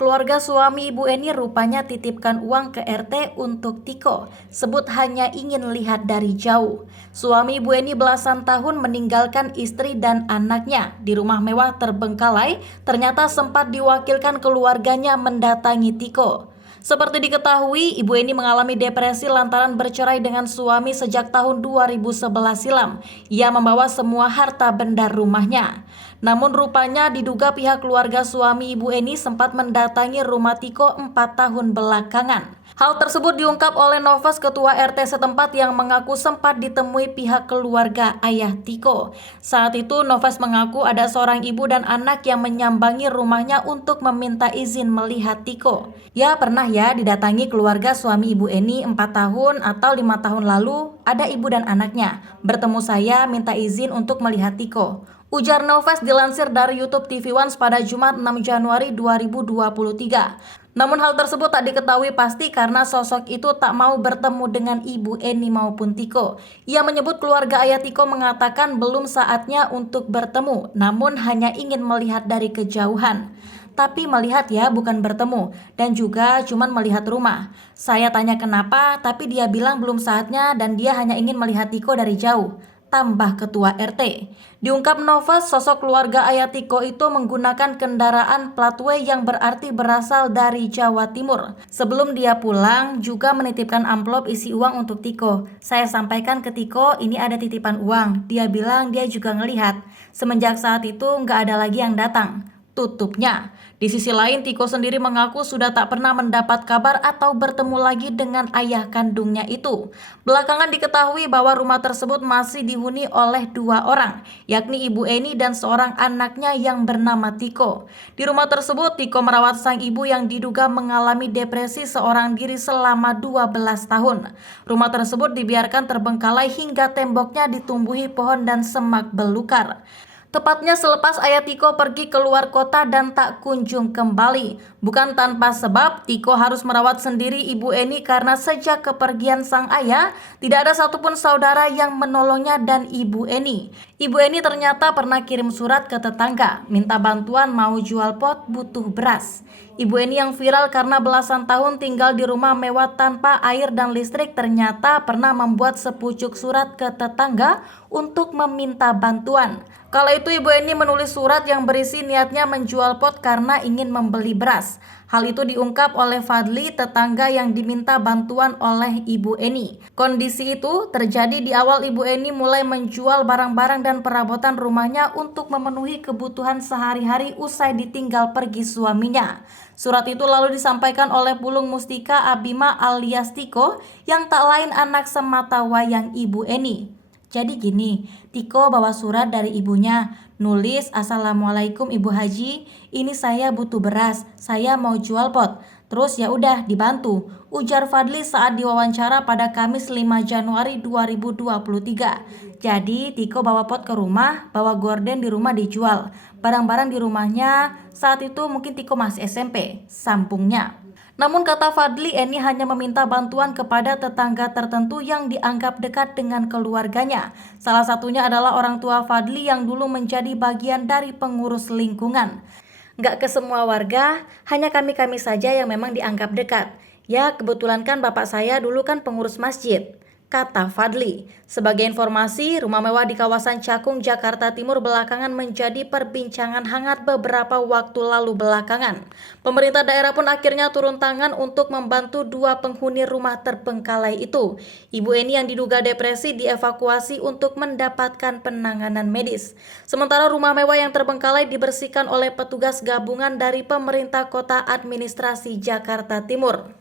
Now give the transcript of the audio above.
Keluarga suami Ibu Eni rupanya titipkan uang ke RT untuk Tiko, sebut hanya ingin lihat dari jauh. Suami Ibu Eni belasan tahun meninggalkan istri dan anaknya di rumah mewah terbengkalai, ternyata sempat diwakilkan keluarganya mendatangi Tiko. Seperti diketahui, Ibu Eni mengalami depresi lantaran bercerai dengan suami sejak tahun 2011 silam. Ia membawa semua harta benda rumahnya. Namun rupanya diduga pihak keluarga suami Ibu Eni sempat mendatangi rumah Tiko 4 tahun belakangan. Hal tersebut diungkap oleh Novas, ketua RT setempat yang mengaku sempat ditemui pihak keluarga ayah Tiko. Saat itu Novas mengaku ada seorang ibu dan anak yang menyambangi rumahnya untuk meminta izin melihat Tiko. Ya pernah ya didatangi keluarga suami Ibu Eni 4 tahun atau 5 tahun lalu, ada ibu dan anaknya. Bertemu saya minta izin untuk melihat Tiko. Ujar Novas dilansir dari YouTube TV One pada Jumat 6 Januari 2023. Namun hal tersebut tak diketahui pasti karena sosok itu tak mau bertemu dengan Ibu Eni maupun Tiko. Ia menyebut keluarga ayah Tiko mengatakan belum saatnya untuk bertemu, namun hanya ingin melihat dari kejauhan. Tapi melihat ya, bukan bertemu, dan juga cuman melihat rumah. Saya tanya kenapa, tapi dia bilang belum saatnya dan dia hanya ingin melihat Tiko dari jauh, tambah ketua RT. Diungkap Novas, sosok keluarga ayah Tiko itu menggunakan kendaraan plat W yang berarti berasal dari Jawa Timur. Sebelum dia pulang, juga menitipkan amplop isi uang untuk Tiko. Saya sampaikan ke Tiko, ini ada titipan uang. Dia bilang dia juga ngelihat. Semenjak saat itu nggak ada lagi yang datang, tutupnya. Di sisi lain, Tiko sendiri mengaku sudah tak pernah mendapat kabar atau bertemu lagi dengan ayah kandungnya itu. Belakangan diketahui bahwa rumah tersebut masih dihuni oleh 2 orang, yakni Ibu Eni dan seorang anaknya yang bernama Tiko. Di rumah tersebut, Tiko merawat sang ibu yang diduga mengalami depresi seorang diri selama 12 tahun. Rumah tersebut dibiarkan terbengkalai hingga temboknya ditumbuhi pohon dan semak belukar. Tepatnya selepas ayah Tiko pergi keluar kota dan tak kunjung kembali. Bukan tanpa sebab, Tiko harus merawat sendiri Ibu Eni karena sejak kepergian sang ayah, tidak ada satupun saudara yang menolongnya dan Ibu Eni. Ibu Eni ternyata pernah kirim surat ke tetangga, minta bantuan mau jual pot, butuh beras. Ibu Eni yang viral karena belasan tahun tinggal di rumah mewah tanpa air dan listrik ternyata pernah membuat sepucuk surat ke tetangga untuk meminta bantuan. Kala itu Ibu Eni menulis surat yang berisi niatnya menjual pot karena ingin membeli beras. Hal itu diungkap oleh Fadli, tetangga yang diminta bantuan oleh Ibu Eni. Kondisi itu terjadi di awal Ibu Eni mulai menjual barang-barang dan perabotan rumahnya untuk memenuhi kebutuhan sehari-hari usai ditinggal pergi suaminya. Surat itu lalu disampaikan oleh Pulung Mustika Abima alias Tiko yang tak lain anak semata wayang Ibu Eni. Jadi gini, Tiko bawa surat dari ibunya, nulis, "Assalamualaikum Ibu Haji, ini saya butuh beras, saya mau jual pot." Terus ya udah dibantu, ujar Fadli saat diwawancara pada Kamis 5 Januari 2023. Jadi Tiko bawa pot ke rumah, bawa gorden di rumah dijual. Barang-barang di rumahnya saat itu mungkin Tiko masih SMP, sambungnya. Namun kata Fadli, Eni hanya meminta bantuan kepada tetangga tertentu yang dianggap dekat dengan keluarganya. Salah satunya adalah orang tua Fadli yang dulu menjadi bagian dari pengurus lingkungan. Nggak ke semua warga, hanya kami-kami saja yang memang dianggap dekat. Ya kebetulan kan bapak saya dulu kan pengurus masjid, kata Fadli. Sebagai informasi, rumah mewah di kawasan Cakung, Jakarta Timur belakangan menjadi perbincangan hangat beberapa waktu lalu belakangan. Pemerintah daerah pun akhirnya turun tangan untuk membantu 2 penghuni rumah terbengkalai itu. Ibu Eni yang diduga depresi dievakuasi untuk mendapatkan penanganan medis. Sementara rumah mewah yang terbengkalai dibersihkan oleh petugas gabungan dari pemerintah kota administrasi Jakarta Timur.